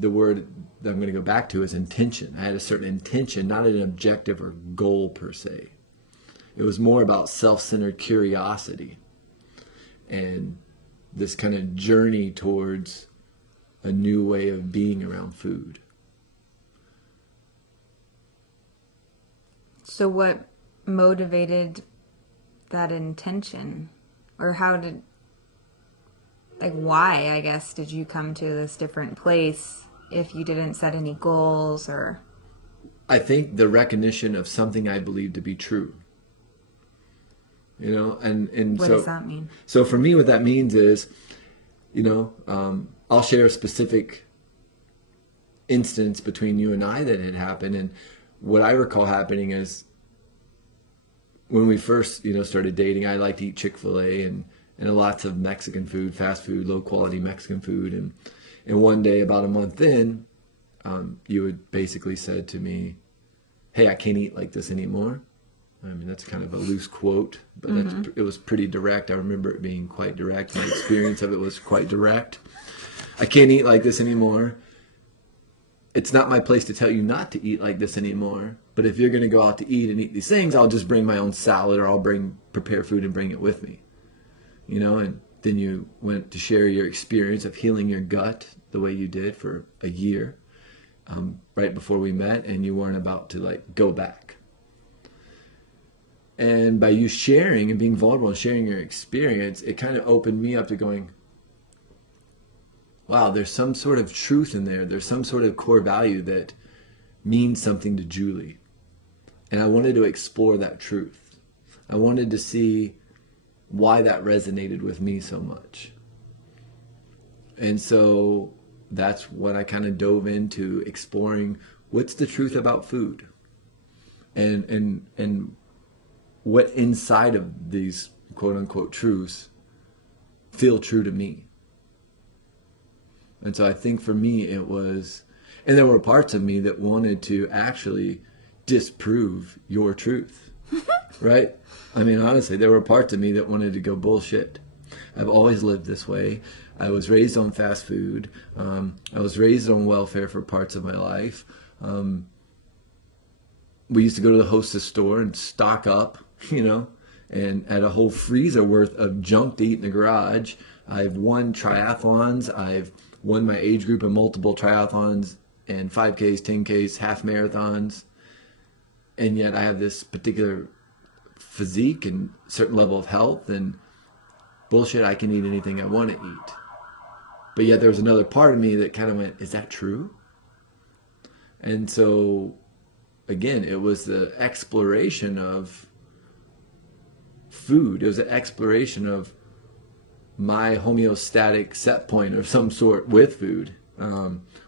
the word that I'm going to go back to is intention. I had a certain intention, not an objective or goal per se. It was more about self-centered curiosity and this kind of journey towards a new way of being around food. So what motivated that intention? Or why, I guess, did you come to this different place if you didn't set any goals or? I think the recognition of something I believe to be true. And what does that mean? So for me, what that means is, I'll share a specific instance between you and I that had happened. And what I recall happening is when we first, started dating, I liked to eat Chick-fil-A and lots of Mexican food, fast food, low quality Mexican food. And one day, about a month in, you had basically said to me, "Hey, I can't eat like this anymore." I mean, that's kind of a loose quote, but it was pretty direct. I remember it being quite direct. My experience of it was quite direct. "I can't eat like this anymore. It's not my place to tell you not to eat like this anymore. But if you're going to go out to eat and eat these things, I'll just bring my own salad, or I'll prepare food and bring it with me." And then you went to share your experience of healing your gut the way you did for a year, right before we met, and you weren't about to go back. And by you sharing and being vulnerable and sharing your experience, it kind of opened me up to going, wow, there's some sort of truth in there. There's some sort of core value that means something to Julie. And I wanted to explore that truth. I wanted to see why that resonated with me so much. And so that's what I kind of dove into, exploring what's the truth about food, and what inside of these quote unquote truths feel true to me. And so I think for me it was, and there were parts of me that wanted to actually disprove your truth, right? I mean, honestly, there were parts of me that wanted to go bullshit. I've always lived this way. I was raised on fast food. I was raised on welfare for parts of my life. We used to go to the Hostess store and stock up, and had a whole freezer worth of junk to eat in the garage. I've won triathlons. I've won my age group in multiple triathlons and 5Ks, 10Ks, half marathons. And yet I have this particular physique and certain level of health, and bullshit, I can eat anything I want to eat. But yet there was another part of me that kind of went, is that true? And so, again, it was the exploration of food. It was an exploration of my homeostatic set point of some sort with food,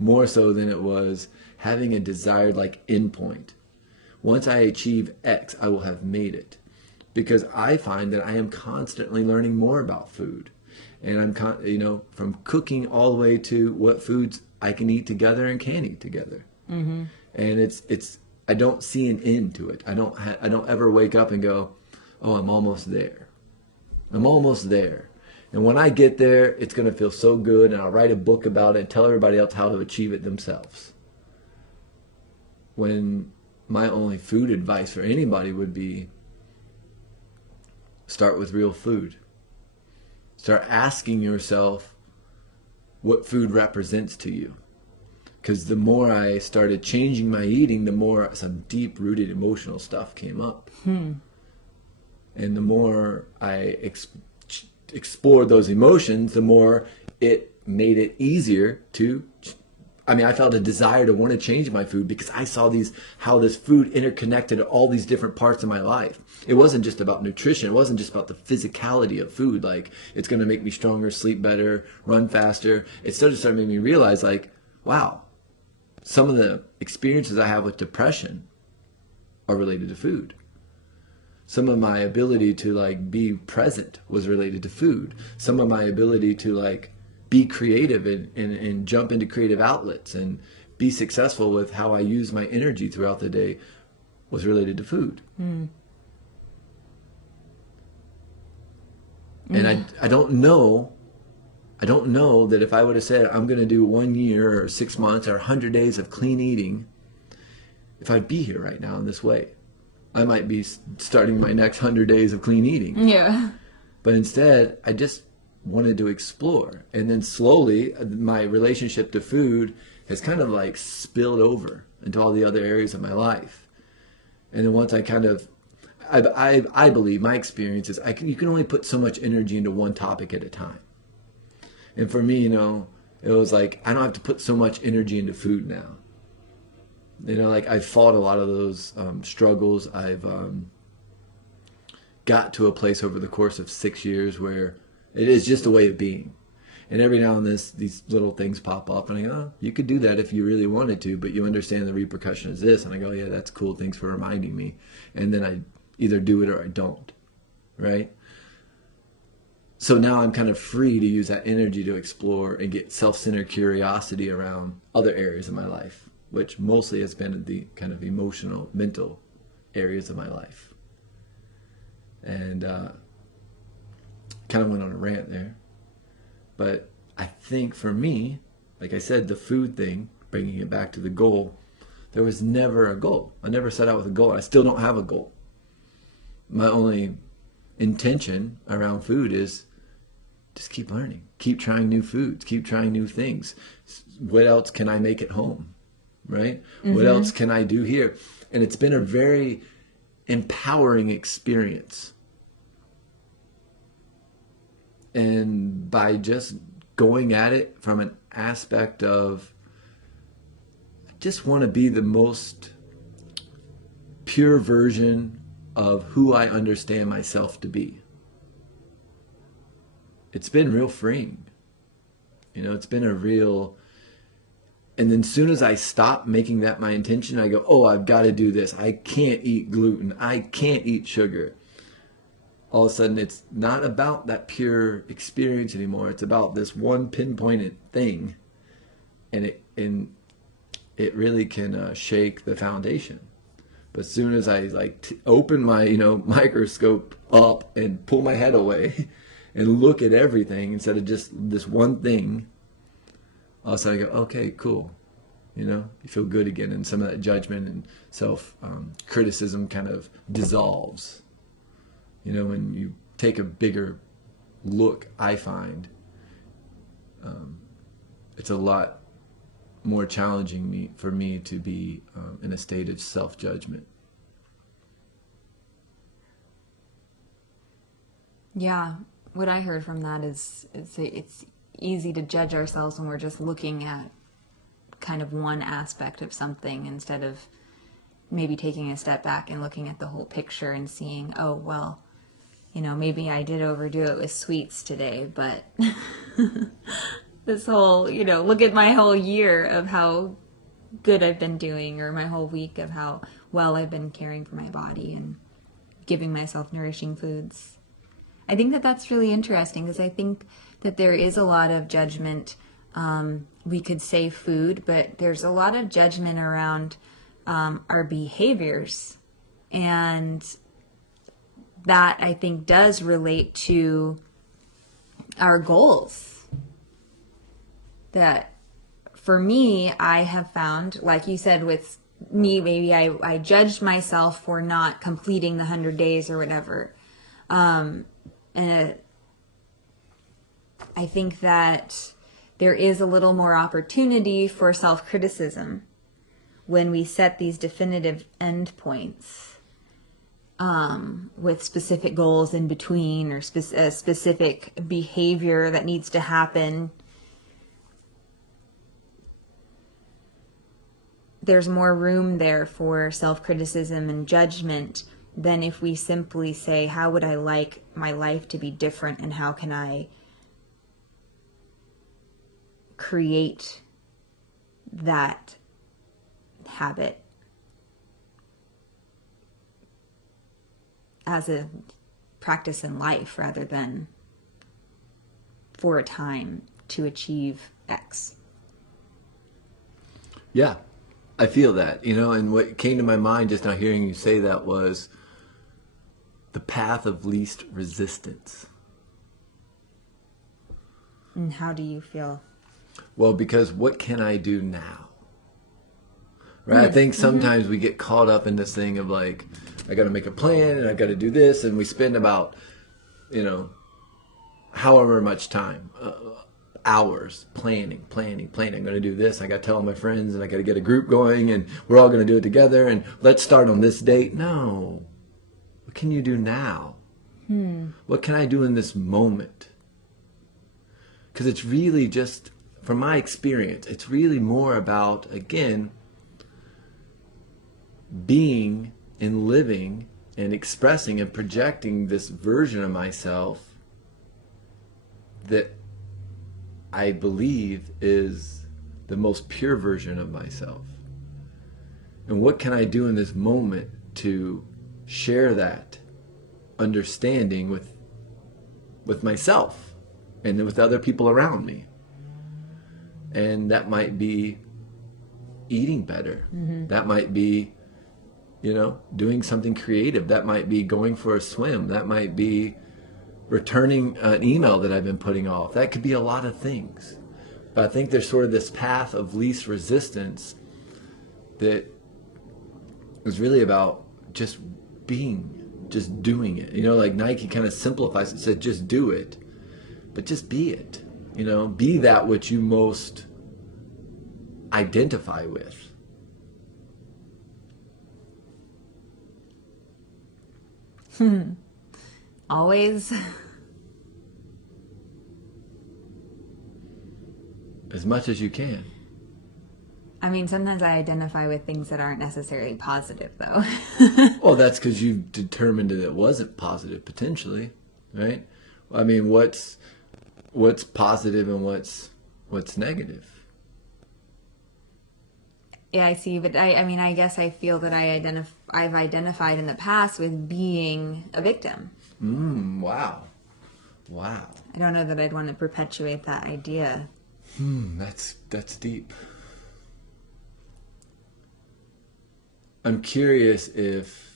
more so than it was having a desired endpoint. Once I achieve X, I will have made it. Because I find that I am constantly learning more about food. And I'm, from cooking all the way to what foods I can eat together and can't eat together. Mm-hmm. And it's I don't see an end to it. I don't ever wake up and go, oh, I'm almost there. I'm almost there. And when I get there, it's going to feel so good, and I'll write a book about it and tell everybody else how to achieve it themselves. When my only food advice for anybody would be, start with real food. Start asking yourself what food represents to you. Because the more I started changing my eating, the more some deep-rooted emotional stuff came up. And the more I explored those emotions, the more it made it easier to... I felt a desire to want to change my food because I saw how this food interconnected all these different parts of my life. It wasn't just about nutrition. It wasn't just about the physicality of food. It's going to make me stronger, sleep better, run faster. It started making me realize, wow, some of the experiences I have with depression are related to food. Some of my ability to be present was related to food. Some of my ability to be creative and jump into creative outlets and be successful with how I use my energy throughout the day was related to food. And I don't know I don't know that if I would have said I'm going to do 1 year or 6 months or 100 days of clean eating, if I'd be here right now in this way. I might be starting my next 100 days of clean eating. Yeah. But instead, I just wanted to explore. And then slowly, my relationship to food has kind of like spilled over into all the other areas of my life. And then once I kind of, I believe my experience is you can only put so much energy into one topic at a time. And for me, it was like, I don't have to put so much energy into food now. Like I've fought a lot of those struggles. I've got to a place over the course of 6 years where it is just a way of being. And every now and then these little things pop up and I go, oh, you could do that if you really wanted to, but you understand the repercussion is this. And I go, yeah, that's cool. Thanks for reminding me. And then I either do it or I don't. Right? So now I'm kind of free to use that energy to explore and get self-centered curiosity around other areas of my life, which mostly has been the kind of emotional, mental areas of my life. And kind of went on a rant there. But I think for me, like I said, the food thing, bringing it back to the goal, there was never a goal. I never set out with a goal. I still don't have a goal. My only intention around food is just keep learning, keep trying new foods, keep trying new things. What else can I make at home, right? Mm-hmm. What else can I do here? And it's been a very empowering experience. And by just going at it from an aspect of, I just want to be the most pure version of who I understand myself to be. It's been real freeing. It's been a real, and then as soon as I stop making that my intention, I go, oh, I've got to do this. I can't eat gluten. I can't eat sugar. All of a sudden, it's not about that pure experience anymore. It's about this one pinpointed thing. And it really can shake the foundation. But as soon as I open my microscope up and pull my head away and look at everything instead of just this one thing, all of a sudden I go, okay, cool. You feel good again, and some of that judgment and self criticism kind of dissolves. When you take a bigger look, I find it's a lot more challenging for me to be in a state of self-judgment. Yeah, what I heard from that is it's easy to judge ourselves when we're just looking at kind of one aspect of something instead of maybe taking a step back and looking at the whole picture and seeing, oh, well, maybe I did overdo it with sweets today, but this whole, look at my whole year of how good I've been doing, or my whole week of how well I've been caring for my body and giving myself nourishing foods. I think that that's really interesting because I think that there is a lot of judgment. We could say food, but there's a lot of judgment around our behaviors, and that I think does relate to our goals. That for me, I have found, like you said, with me, maybe I judged myself for not completing the 100 days or whatever. And I think that there is a little more opportunity for self-criticism when we set these definitive endpoints. With specific goals in between, or specific behavior that needs to happen. There's more room there for self-criticism and judgment than if we simply say, how would I like my life to be different, and how can I create that habit as a practice in life rather than for a time to achieve X. Yeah, I feel that, and what came to my mind just now hearing you say that was the path of least resistance. And how do you feel? Well, because what can I do now? Right? I think sometimes we get caught up in this thing of like, I got to make a plan and I got to do this. And we spend about, however much time, hours planning. I'm going to do this. I got to tell all my friends and I got to get a group going and we're all going to do it together. And let's start on this date. No. What can you do now? What can I do in this moment? Because it's really just, from my experience, it's really more about, again, being and living and expressing and projecting this version of myself that I believe is the most pure version of myself. And what can I do in this moment to share that understanding with myself and with other people around me? And that might be eating better. That might be, doing something creative. That might be going for a swim. That might be returning an email that I've been putting off. That could be a lot of things. But I think there's sort of this path of least resistance that is really about just being, just doing it. Like Nike kind of simplifies it, said just do it, but just be it. Be that which you most identify with. Always. As much as you can. I mean, sometimes I identify with things that aren't necessarily positive, though. Well, that's because you've determined that it wasn't positive, potentially, right? I mean, what's positive and what's negative? Yeah, I see. But I guess I feel that I've identified in the past with being a victim. Wow. I don't know that I'd want to perpetuate that idea. That's deep. I'm curious if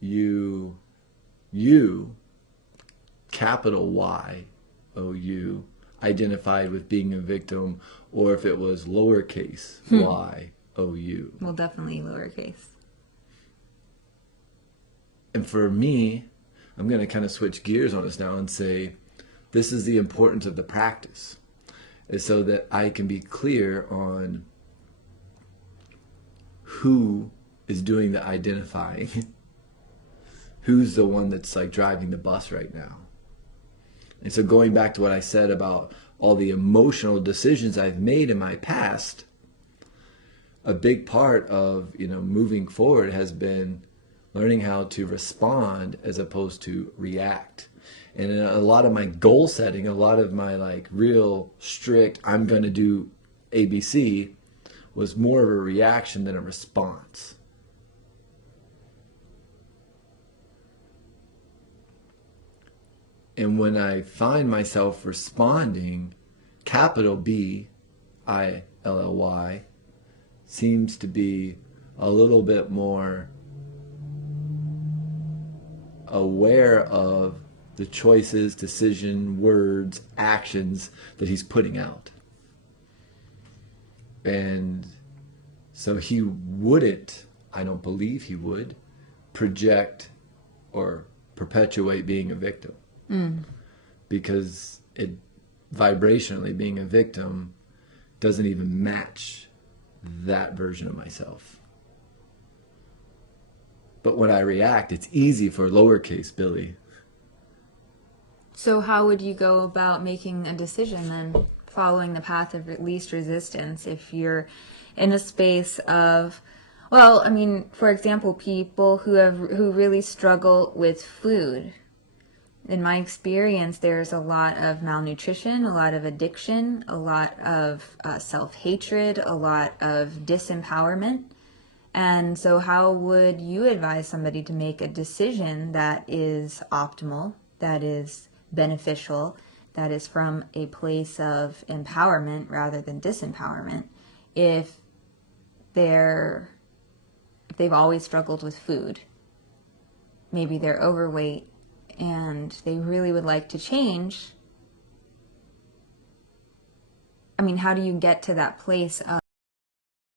you, capital Y-O-U, identified with being a victim, or if it was lowercase y-O-U. Well, definitely lowercase. And for me, I'm going to kind of switch gears on us now and say, this is the importance of the practice, is so that I can be clear on who is doing the identifying, who's the one that's like driving the bus right now. And so going back to what I said about all the emotional decisions I've made in my past, a big part of, moving forward has been learning how to respond as opposed to react. And in a lot of my goal setting, a lot of my like real strict, I'm going to do ABC, was more of a reaction than a response. And when I find myself responding, capital B-I-L-L-Y seems to be a little bit more aware of the choices, decision, words, actions that he's putting out. And so he wouldn't, I don't believe he would, project or perpetuate being a victim. Because it vibrationally, being a victim doesn't even match that version of myself. But when I react, it's easy for lowercase Billy. So how would you go about making a decision then, following the path of least resistance, if you're in a space of, well, I mean, for example, people who really struggle with food. In my experience, there's a lot of malnutrition, a lot of addiction, a lot of self-hatred, a lot of disempowerment. And so how would you advise somebody to make a decision that is optimal, that is beneficial, that is from a place of empowerment rather than disempowerment, if they've always struggled with food? Maybe they're overweight and they really would like to change, I mean, how do you get to that place